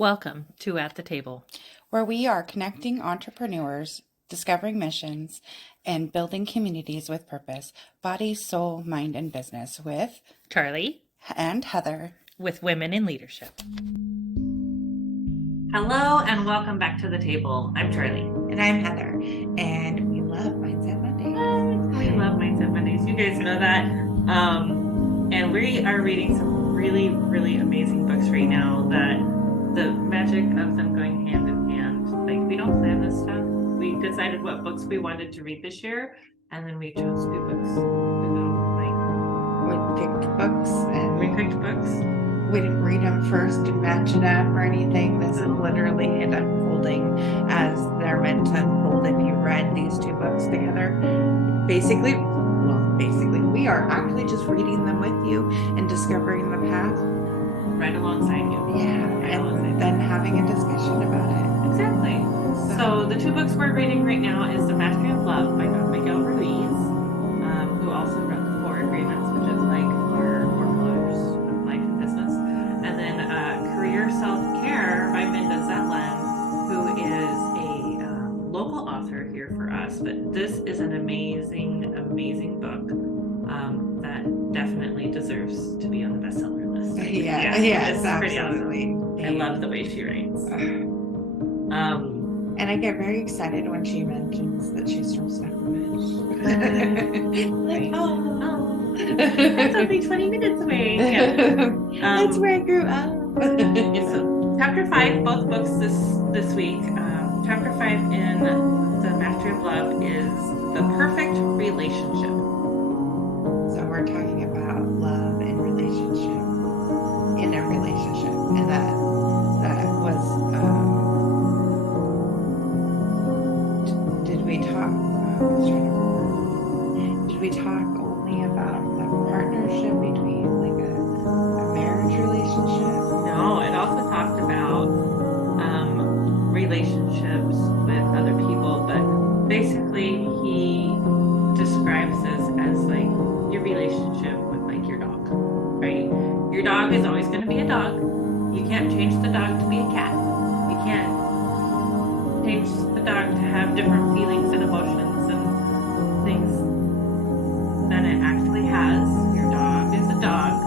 Welcome to At the Table, where we are connecting entrepreneurs, discovering missions, and building communities with purpose, body, soul, mind, and business with Charlie and Heather, with Women in Leadership. Hello and welcome back to the table. I'm Charlie. And I'm Heather. And we love Mindset Mondays. We love Mindset Mondays. You guys know that. And we are reading some really, really amazing books right now that the magic of them going hand in hand. Like, we don't plan this stuff. We decided what books we wanted to read this year, and then we chose two books. We picked books and we picked books. We didn't read them first and match it up or anything. This is literally it unfolding as they're meant to unfold if you read these two books together. Basically, we are actually just reading them with you and discovering the path. Right alongside you. Yeah, and then having a discussion about it. Exactly. So the two books we're reading right now is The Mastery of Love by Don Miguel Ruiz, who also wrote the Four Agreements, which is like our four pillars of life and business. And then Career Self-Care by Minda Zetlin, who is a local author here for us. But this is an amazing, amazing book that definitely deserves to be on the bestseller list. Yes, absolutely. Awesome. I love the way she writes. And I get very excited when she mentions that she's from Sacramento. Like, oh, that's only 20 minutes away. Yeah. That's where I grew up. So, chapter 5, both books this week. Chapter 5 in The Mastery of Love is The Perfect Relationship. So we're talking about love and relationship in a relationship, and that was did we talk only about the partnership between like a marriage relationship? No, it also talked about relationships with other people, but basically he describes this as like your relationship with like your dog, right? Your dog is always going to be a dog. You can't change the dog to be a cat. You can't change the dog to have different feelings and emotions and things than it actually has. Your dog is a dog,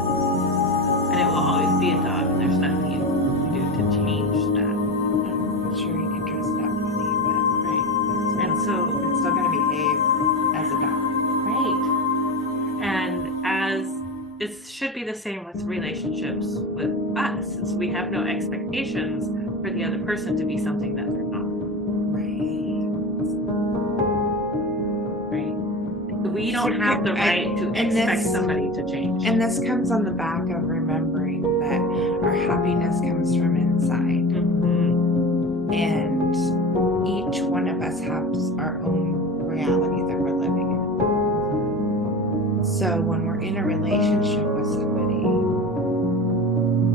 and it will always be a dog, and there's nothing you can do to change that. I'm sure you can trust that funny, but right. And so it's still going to behave as a dog. Right. And as it should be the same with relationships with us, since we have no expectations for the other person to be something that they're not. Right. We don't have the right to expect somebody to change. And this comes on the back of remembering that our happiness comes from inside. Mm-hmm. And each one of us has our own reality that we're living in. So when we're in a relationship with somebody,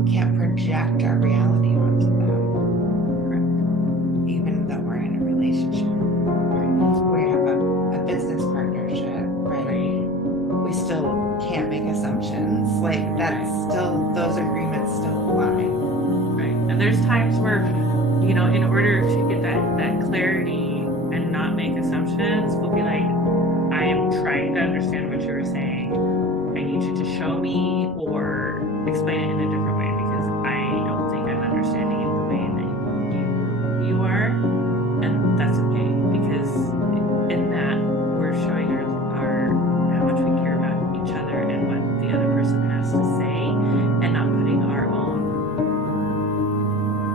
we can't project our reality onto them. Correct. Even though we're in a relationship. Right? We have a business partnership, right? We still can't make assumptions. Like that's still, those agreements still apply. Right. And there's times where, you know, in order to get that clarity and not make assumptions, we'll be like, I am trying to understand what you were saying. I need you to show me or explain it in a different way because I don't think I'm understanding it the way that you are. And that's okay, because in that we're showing our how much we care about each other and what the other person has to say, and not putting our own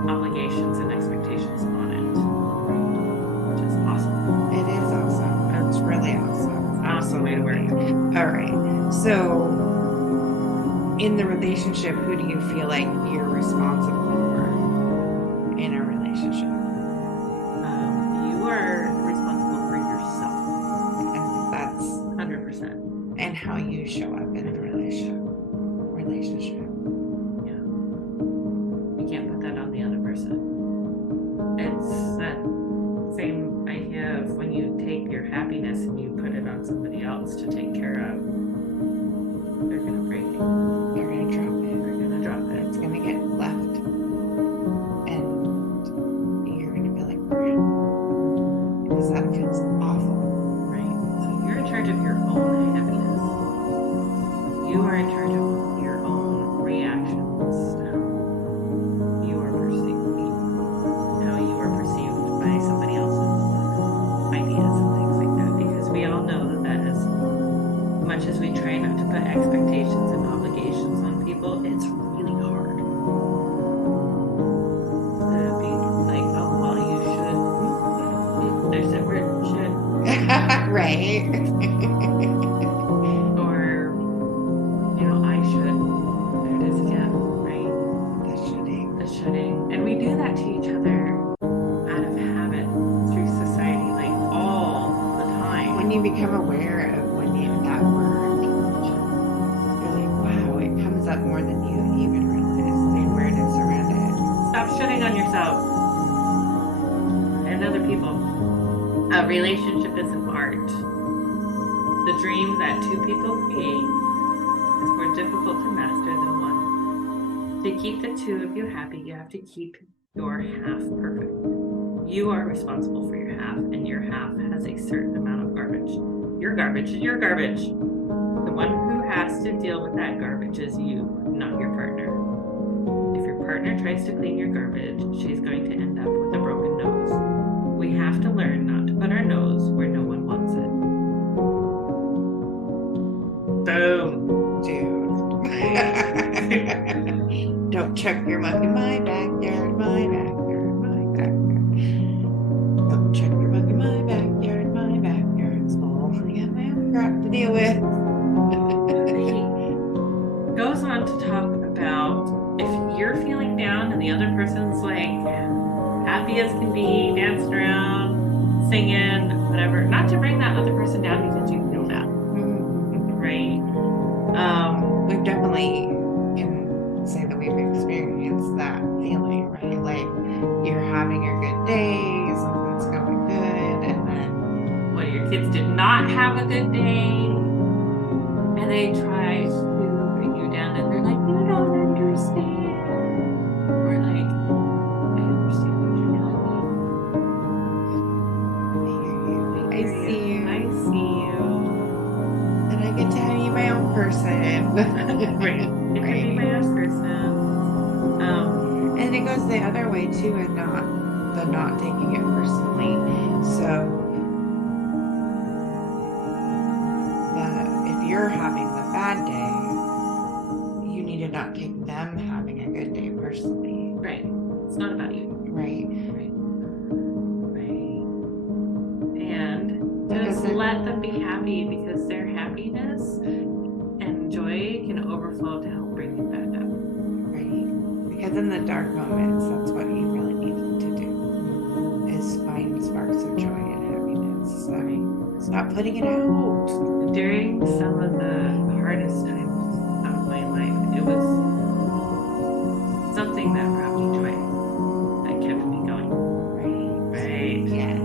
obligations and expectations on it. Which is awesome. It is awesome. That's really awesome. Awesome way to work. All right. So in the relationship, who do you feel like you're responsible for in a relationship? You are responsible for yourself. And that's 100%. And how you show up in the relationship. Yeah. You can't put that on the other person. It's that same idea of when you take your happiness and you put it on somebody else to take care of, they're going to break it. They're going to drop it. They're going to drop it. It's going to get left Right? Or, I should. There it is again, right? The shoulding. The shoulding. And we do that to each other out of habit through society, like all the time. When you become aware of that word, you're like, wow, it comes up more than you even realize. The awareness around it. Stop shitting on yourself and other people. A relationship is an art. The dream that two people create is more difficult to master than one. To keep the two of you happy, you have to keep your half perfect. You are responsible for your half, and your half has a certain amount of garbage. Your garbage is your garbage. The one who has to deal with that garbage is you, not your partner. If your partner tries to clean your garbage, she's going to end up with a broken nose. We have to learn not to put our nose where no one wants it. Boom. Dude. Don't chuck your muck in my backyard, my backyard, my backyard. Don't chuck your muck in my backyard, my backyard. Small. I got my own crap to deal with. He goes on to talk about if you're feeling down and the other person's like happy as can be, dancing around, singing, whatever, not to bring that other person down because you feel that, right? We've definitely can say that we've experienced that feeling, right? Like you're having a good day, something's going good, and then One of your kids did not have a good day, and they try to bring you down, and they're like, "You don't understand." We're like, "I understand what you're telling me. I see you. I see you." And I get to have you my own person. Right. It could be my own person. And it goes the other way too, and not taking it personally. So if you're having the bad day, you need to not take them having a good day personally. Right. It's not about you. Right. And just let them be happy, because their happiness and joy can overflow to help bring you back up. Right. Because in the dark moments, that's what you really need to do, is find sparks of joy and happiness. So stop putting it out. During some of the hardest times of my life, it was something that brought me joy, that kept me going. Right. Yes.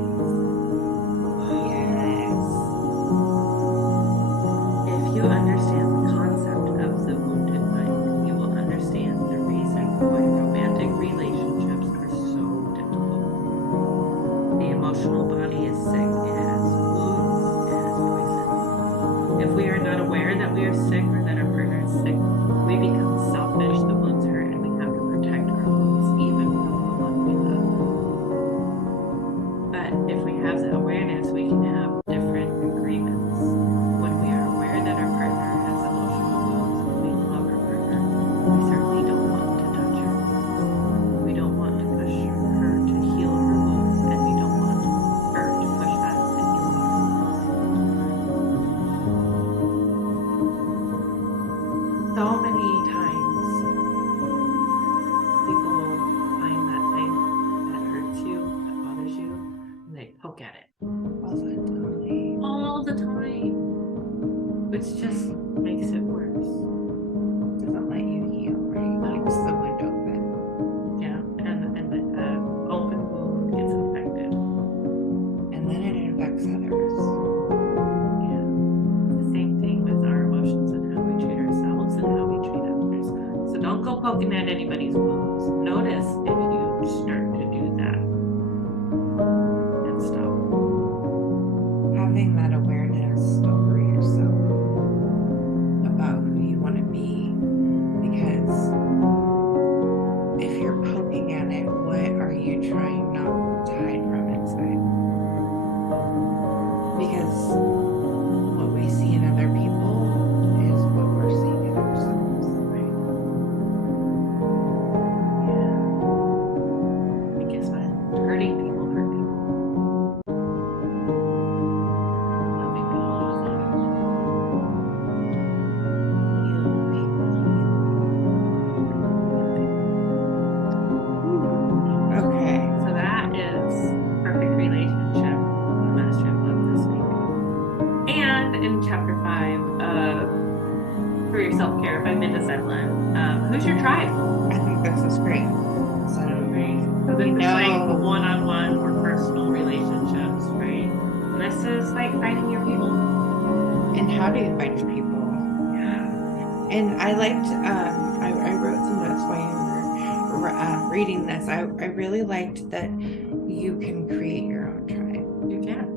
If you understand the concept of the wounded mind, you will understand the reason why romantic relationships are so difficult. The emotional body is sick. It has wounds. It has poison. If we are not aware that we are sick or that our partner is sick, we become selfish. The wounds hurt, and we have to protect our wounds, even from the one we love. But if we have the awareness, we can have different agreements. When we are aware that our partner has emotional wounds and we love our partner, we certainly don't want to touch her. We don't want to push her to heal her wounds, and we don't want her to push us to heal our wounds. So many times people find that thing that hurts you, that bothers you, and they poke at it all the time, which just makes it worse. Doesn't let you heal, right? Keeps the wound open. Yeah, and the open wound gets infected. And then it infects others. Yeah, the same thing with our emotions and how we treat ourselves and how we treat others. So don't go poking at anybody's wounds. Notice if you start to do that, and stop. Having that awareness over yourself how to invite people. Yeah. And I liked, I wrote some notes while you were reading this. I really liked that you can create your own tribe. You can.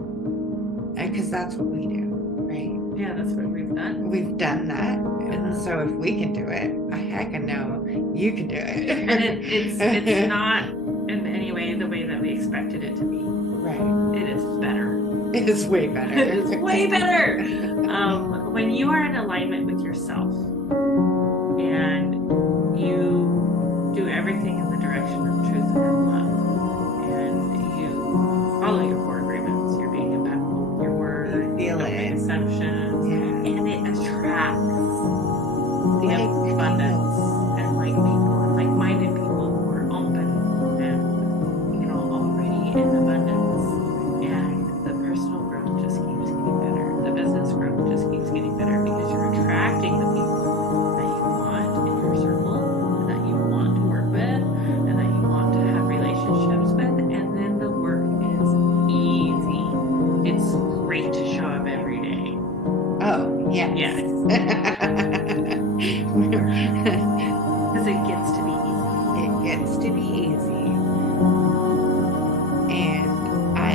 Because that's what we do, right? Yeah, that's what we've done. We've done that. And so if we can do it, I heck I know you can do it. And it's not in any way the way that we expected it to be. Right. It is better. It is way better. It is way better. When you are in alignment with yourself and you do everything in the direction of truth and love, and you follow your core agreements, you're being impeccable with your word, You feel don't make it. assumptions, Yeah. and it attracts the Like abundance and like people and like-minded people who are open and already in abundance, and the personal growth just keeps getting better, the business growth just keeps getting better, because you're attracting the people that you want in your circle and that you want to work with and that you want to have relationships with, and then the work is easy. It's great to show up every day. Oh, yes. Yes. Because it gets to be easy. It gets to be easy. And I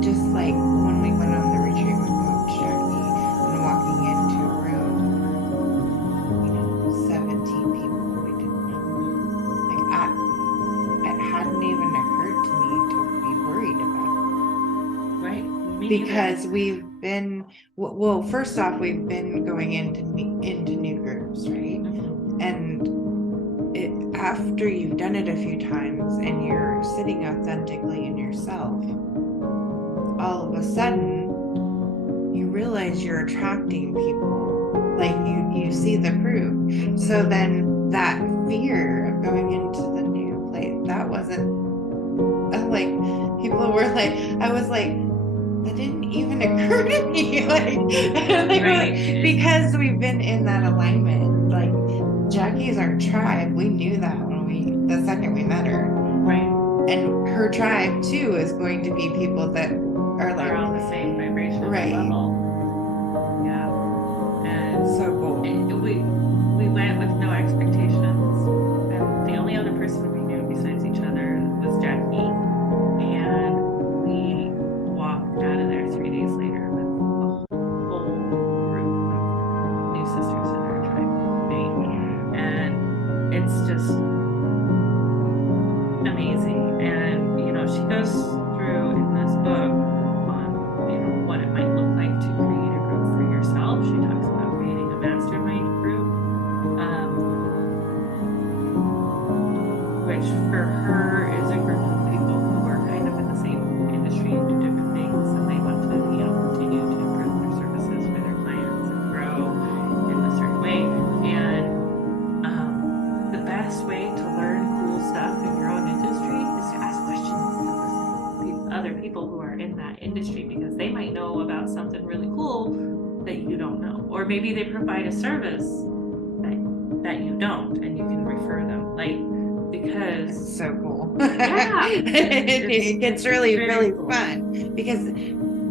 just like when we went on the retreat with Coach Jackie and walking into a room, 17 people we didn't know. Like it hadn't even occurred to me to be worried about. Right? Me Because we've been, well, first off, we've been going into new groups, right? And after you've done it a few times and you're sitting authentically in yourself, all of a sudden you realize you're attracting people, like you see the proof. So then that fear of going into the new place, that wasn't like, people were like, I was like, that didn't even occur to me, Right. because we've been in that alignment. Like, Jackie's our tribe. We knew that the second we met her. Right. And her tribe too is going to be people that are like Are on the same vibration Right. level. Yeah. And so cool. we went with no expectations. And the only other person we knew besides each other was Jackie. And we walked out of there 3 days later with a whole group of new sisters in our tribe. Right? And it's just amazing. And she goes through in this book on what it might look like to create a group for yourself. She talks about creating a mastermind group, which for her is a group of people who are kind of in the same industry and do different things, and they want to continue to improve their services for their clients and grow in a certain way. And the best way to learn cool stuff in your own industry is to ask questions to other people who are in that industry, because they might know about something really cool that you don't know, or maybe they provide a service that you don't, and you can refer them, because It's so cool. Yeah. It gets really, very really cool. fun, because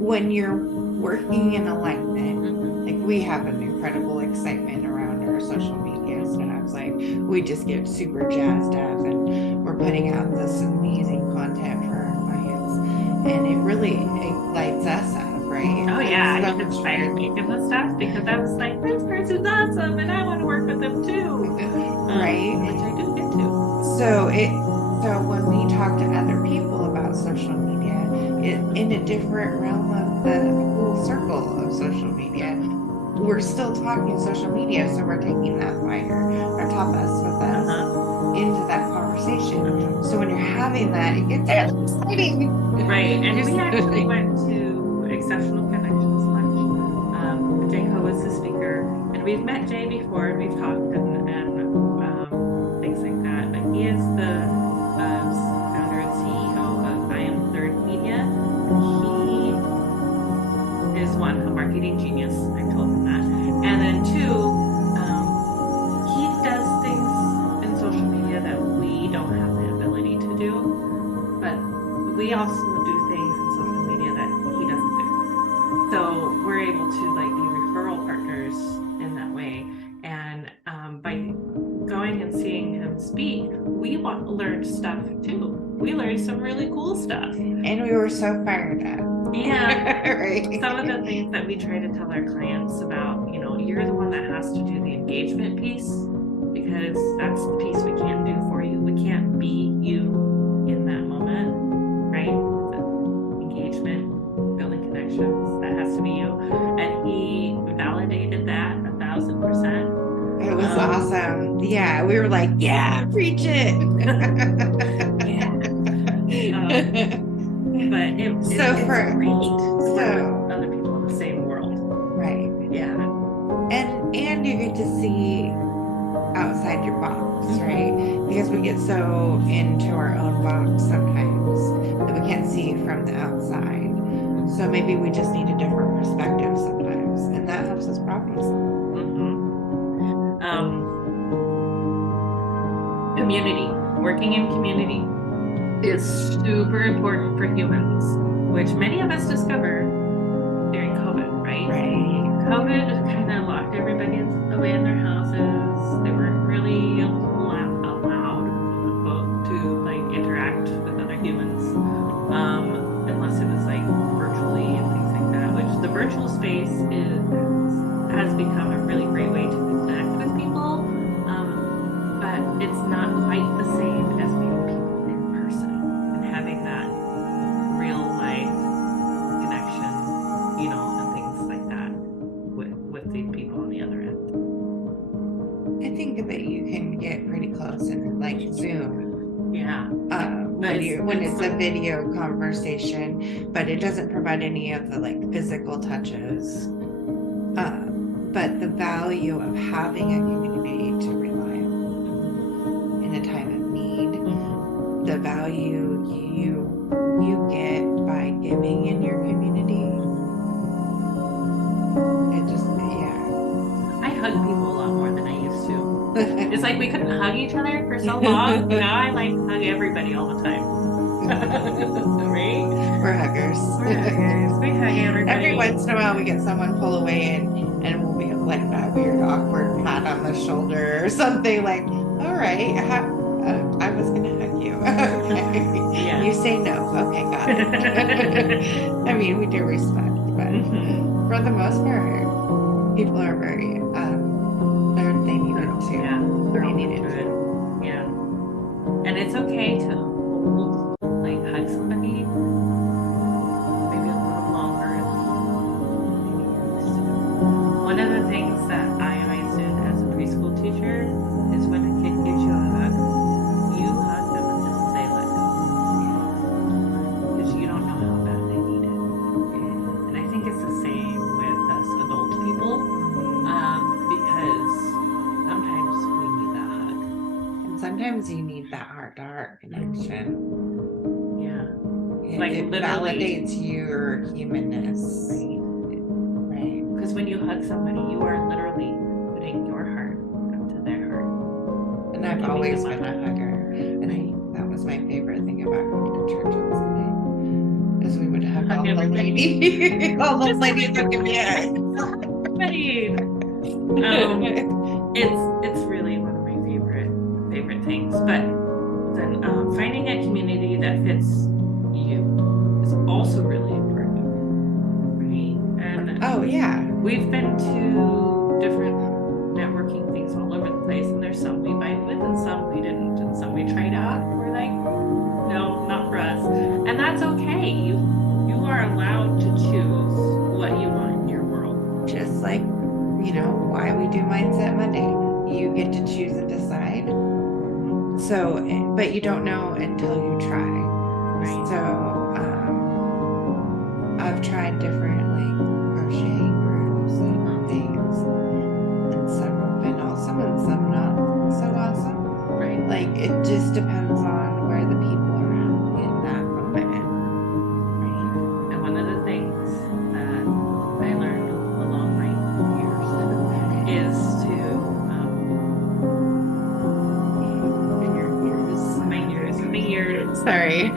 when you're working in alignment, like, we have an incredible excitement around our social media stuff. Like, we just get super jazzed up, and we're putting out this amazing content for our clients, and it lights us up, right? Oh yeah, It's I so get much inspired fun. making the stuff because I was like, this person's awesome and I want to work with them too. Right. Which I do get to. So when we talk to other people about social media, in a different realm of the whole circle of social media, we're still talking social media, so we're taking that fire or tapas with us into that conversation. So when you're having that, it gets exciting. Right, and we actually went to Exceptional Connections lunch. Jay was the speaker, and we've met Jay before, and we've talked and things like that. But he is the founder and CEO of I Am Third Media, and he is one, a marketing genius. I told him that, and then two, he does things in social media that we don't have the ability to do, but we also do things in social media that he doesn't do. So we're able to speak, we learned stuff too. We learned some really cool stuff. And we were so fired up. Yeah. Right. Some of the things that we try to tell our clients about, you're the one that has to do the engagement piece, because that's the piece we can't do for you. We can't be you in that moment, right? The engagement, building connections, that has to be you. And he validated that 1,000%. It was awesome. Yeah, we were like, yeah, preach it. Yeah. But it's great to work with other people in the same world. Right. Yeah. And you get to see outside your box, right? Because we get so into our own box sometimes that we can't see from the outside. So maybe we just need a different perspective sometimes, and that helps us problem solve. Community. Working in community is super important for humans, which many of us discovered during COVID, right? Right. COVID kind of locked everybody away in their houses. They weren't really allowed, quote, to like interact with other humans, unless it was like virtually and things like that. Which the virtual space has become a really great way to connect with people, but it's not quite the same as meeting people in person and having that real life connection, and things like that with the people on the other end. I think that you can get pretty close in like Zoom. Yeah. When it's a video conversation, but it doesn't provide any of the like physical touches. But the value of having a community to rely on in a time of need, the value you get by giving in your community. I hug people a lot more than I used to. It's like we couldn't hug each other for so long. Now I like hug everybody all the time. Right? We're huggers. We hug everybody. Every once in a while we get someone pull away and we'll be like that weird awkward pat on the shoulder or something like, all right, I was gonna hug you. Okay. Yeah. You say no. Okay, got it. I mean, we do respect, but for the most part, people are very they need it too. Yeah, they need it too. Yeah. And it's okay to hold, like hug somebody maybe a little longer than maybe you're used to. One of the things that I always did as a preschool teacher is when a kid gives you a hug, you hug them until they let go. Because you don't know how bad they need it. And I think it's the same with us adult people, because sometimes we need that hug. And sometimes you need that heart-to-heart connection. Yeah. It, Like it literally. validates your humanness. Right. Because when you hug somebody, you are literally putting your heart up to their heart. And I've always been a hugger. And that was my favorite thing about going to church on Sunday. Is we would hug all the ladies. All those ladies would give me a hug. Everybody. It's really one of my favorite things. But then finding a community that fits you is also really important, right? And oh yeah, we've been to different networking things all over the place, and there's some we vibe with and some we didn't, and some we tried out and we're like, no, not for us. And that's okay. You are allowed to choose what you want in your world. Just like, why we do Mindset Monday. You get to choose and decide. So, but you don't know until you try. Right. So, I've tried different like crocheting groups and things, and some have been awesome and some not so awesome. Right. Like it just depends on where the people are at in that moment. Right. And one of the things that I learned along my years is to my years. Sorry.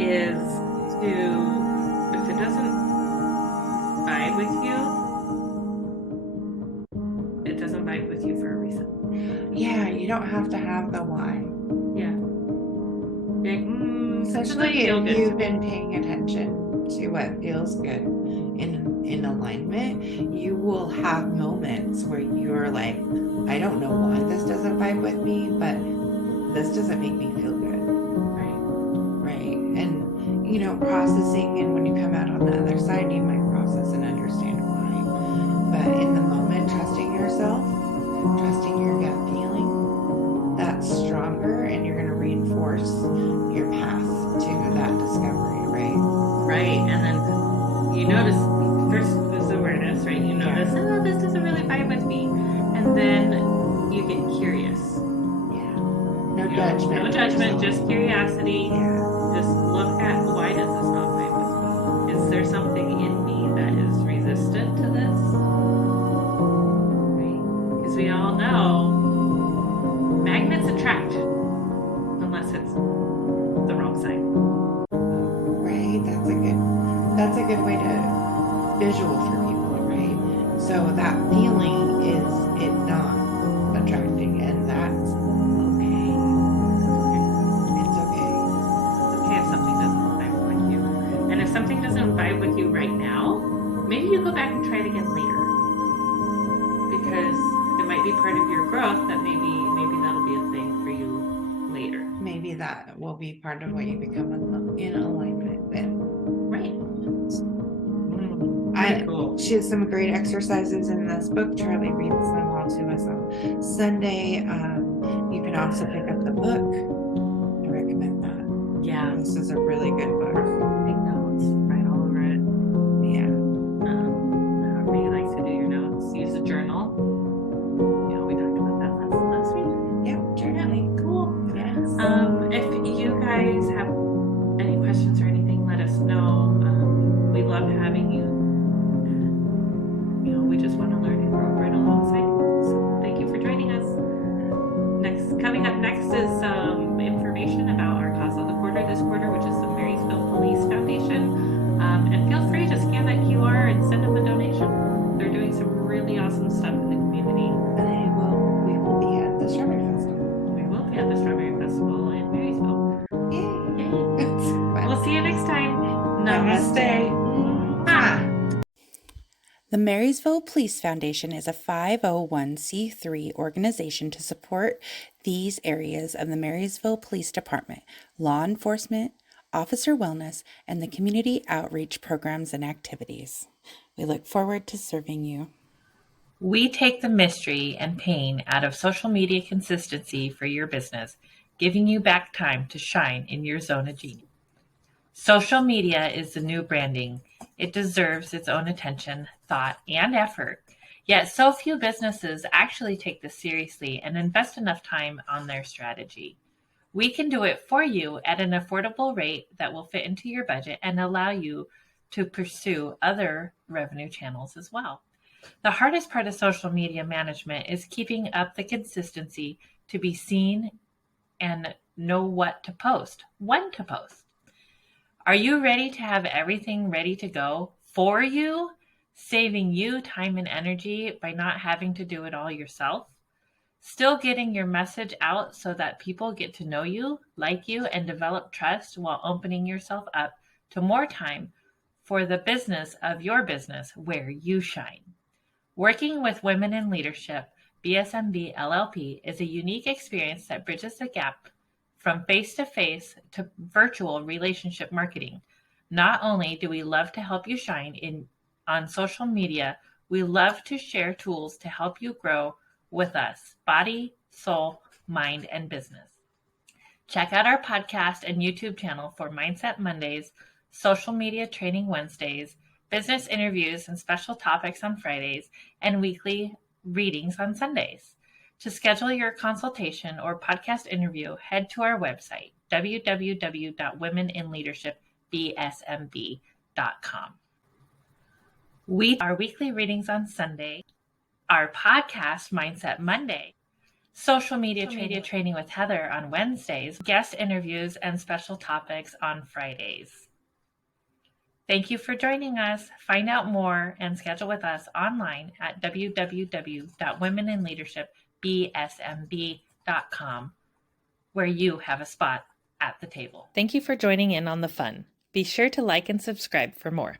Is to, if it doesn't vibe with you, it doesn't vibe with you don't have to have the why. Yeah. Like, Especially if you've been paying attention to what feels good in alignment, you will have moments where you're like, I don't know why this doesn't vibe with me, but this doesn't make me feel good. Right. And, processing, and when you come out on the other side, you might process and understand why. But in the moment, trusting yourself, trusting your gut feeling, that's stronger, and you're going to reinforce your path to that discovery, right? Right. And then you notice, first is awareness, right? You notice, this doesn't really vibe with me. And then you get curious. Yeah. No judgment. No judgment, just curiosity. Yeah. Just look at, why does this not vibe with me? Is there something in me that is resistant to this? Right? Because we all know magnets attract, unless it's the wrong side. Right. That's a good way to visual for people, right? So that feeling is it not attracting, and that's okay. It's okay. It's okay if something doesn't vibe with you. And if something doesn't vibe with you right now, maybe you go back and try it again later. Because it might be part of your growth that maybe that'll be a thing for you later. Maybe that will be part of what you become in alignment with. Right. Cool. She has some great exercises in this book. Charlie reads them all to us on Sunday. You can also pick up the book. I recommend that. Yeah. This is a really good book. Take notes, write all over it. Yeah. However you like to do your notes, use a journal. We talked about that last week. Yeah, journaling. Cool. Yes. If you guys have any questions or anything, let us know. We love having you. We just want to learn and grow right alongside you. So thank you for joining us. Coming up next is information about our cause of the quarter this quarter, which is the Marysville Police Foundation. And feel free to scan that QR and send them a donation. They're doing some really awesome stuff in the community. And we will be at the Strawberry Festival. We will be at the Strawberry Festival in Marysville. Yay! We'll see you next time. Namaste. The Marysville Police Foundation is a 501c3 organization to support these areas of the Marysville Police Department: law enforcement, officer wellness, and the community outreach programs and activities. We look forward to serving you. We take the mystery and pain out of social media consistency for your business, giving you back time to shine in your zone of genius. Social media is the new branding. It deserves its own attention, thought, and effort. Yet so few businesses actually take this seriously and invest enough time on their strategy. We can do it for you at an affordable rate that will fit into your budget and allow you to pursue other revenue channels as well. The hardest part of social media management is keeping up the consistency to be seen and know what to post, when to post. Are you ready to have everything ready to go for you, saving you time and energy by not having to do it all yourself? Still getting your message out so that people get to know you, like you, and develop trust while opening yourself up to more time for the business of your business where you shine. Working with Women in Leadership, BSMB LLP, is a unique experience that bridges the gap from face-to-face to virtual relationship marketing. Not only do we love to help you shine on social media, we love to share tools to help you grow with us, body, soul, mind, and business. Check out our podcast and YouTube channel for Mindset Mondays, Social Media Training Wednesdays, business interviews and special topics on Fridays, and weekly readings on Sundays. To schedule your consultation or podcast interview, head to our website, www.womeninleadershipbsmb.com. Our weekly readings on Sunday, our podcast, Mindset Monday, social media training with Heather on Wednesdays, guest interviews, and special topics on Fridays. Thank you for joining us. Find out more and schedule with us online at www.womeninleadershipbsmb.com. unveiling.com, where you have a spot at the table. Thank you for joining in on the fun. Be sure to like and subscribe for more.